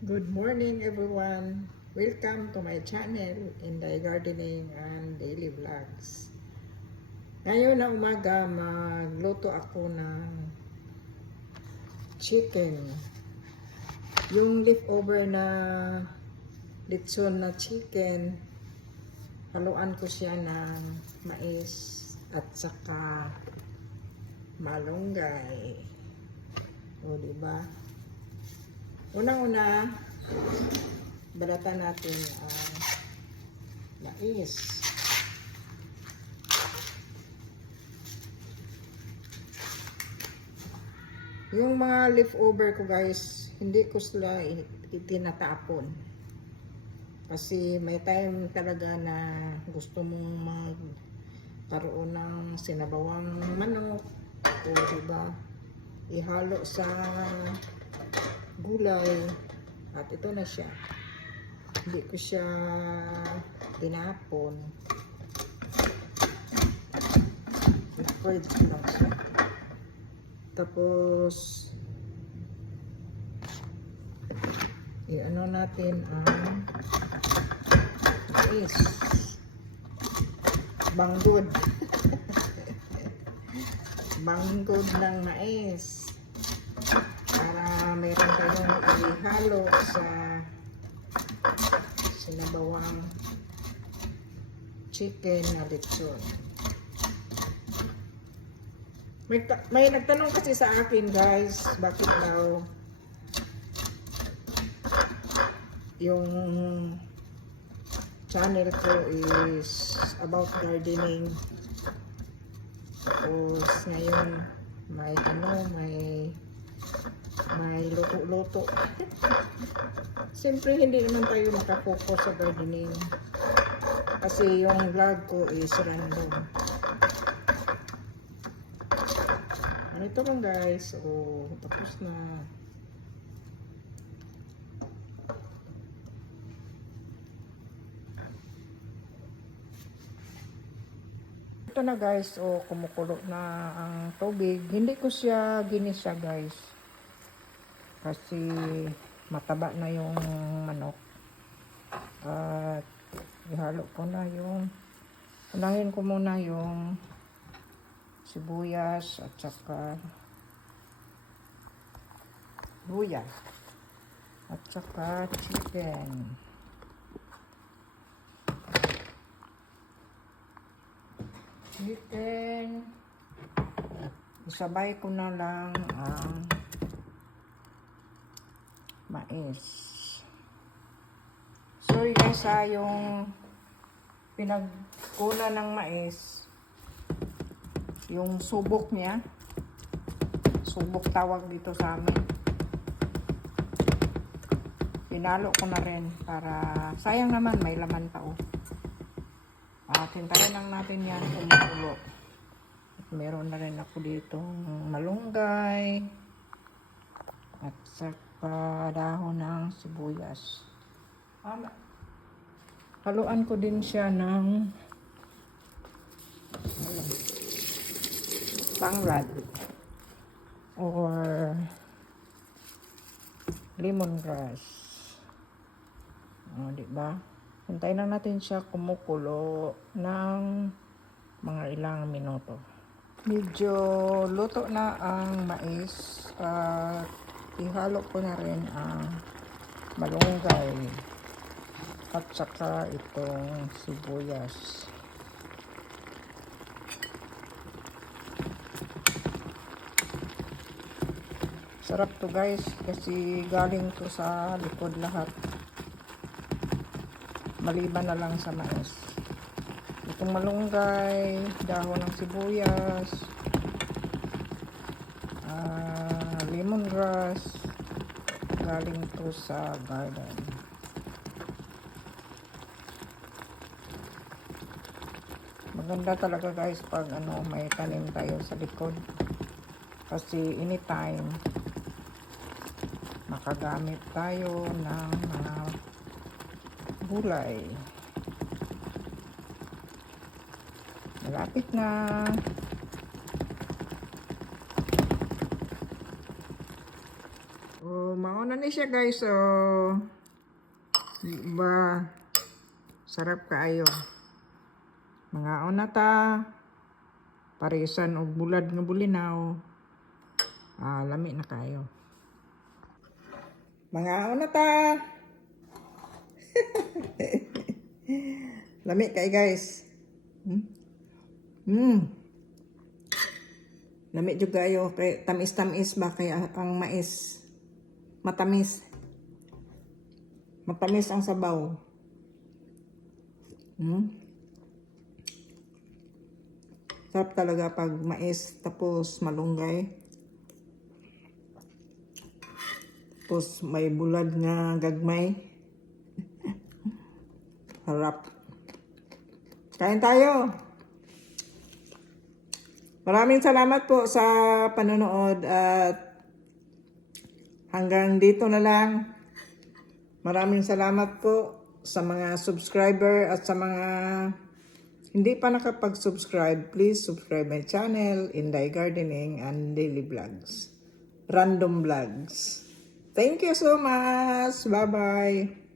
Good morning everyone. Welcome to my channel, Inday Gardening and Daily Vlogs. Ngayon na umaga, magluto ako ng chicken. Yung leftover na lechon na chicken, haluan ko siya ng mais at saka malunggay. O, diba? Unang-una, balatan natin ang mais. Yung mga leftover ko guys, hindi ko sila itinatapon. Kasi may time talaga na gusto mong magkaroon ng sinabawang manok. O diba, ihalo sa gulay. At ito na siya. Hindi ko siya tinapon. I-fridge ko lang siya. Tapos i-ano natin ang mais. Banggod. Banggod ng mais. Para mayroon tayong ihalo sa sinabawang chicken na lechon. May nagtanong kasi sa akin guys, bakit daw yung channel ko is about gardening. Tapos ngayon may luto-luto. Siyempre hindi naman tayo makapokus sa gardening. Kasi yung vlog ko is random. Ito lang guys, tapos na. Ito na guys, kumukulo na ang tubig. Hindi ko siya ginisa guys. Kasi mataba na yung manok. At ihalo ko na unahin ko muna yung sibuyas at saka luya at saka chicken. Isabay ko na lang ang mais. So guys, yung pinagkuna ng mais, yung subok niya, subok tawag dito sa amin, pinalo ko na rin para sayang naman, may laman pa hintayin lang natin yan kumukulo. At meron na rin ako dito malunggay at saka dahon ng sibuyas. Haluan ko din siya ng tanglad or lemongrass. Diba? Hintayin lang natin siya kumukulo ng mga ilang minuto. Medyo luto na ang mais at ihalo ko na rin ang malunggay at saka itong sibuyas. Sarap to guys kasi galing to sa likod lahat. Maliban na lang sa mais. Itong malunggay, dahon ng sibuyas, lemongrass, galing to sa garden. Maganda talaga guys pag may tanim tayo sa likod. Kasi anytime makagamit tayo ng mga gulay. Malapit na. Mga Mauna ni siya guys. So, diba, sarap kaayo. Mga una ta. Parisan og bulad nga bulinaw. Lami na kayo. Mga una ta. Lami kay guys. Lami jud kayo kay tamis-tamis ba kay ang mais. Matamis. Matamis ang sabaw. Sarap talaga pag mais tapos malunggay. Tapos may bulad nga gagmay. Harap. Kain tayo. Maraming salamat po sa panonood at hanggang dito na lang. Maraming salamat po sa mga subscriber at sa mga hindi pa nakapag-subscribe. Please subscribe my channel, Inday Gardening and Daily Vlogs. Random Vlogs. Thank you so much. Bye-bye.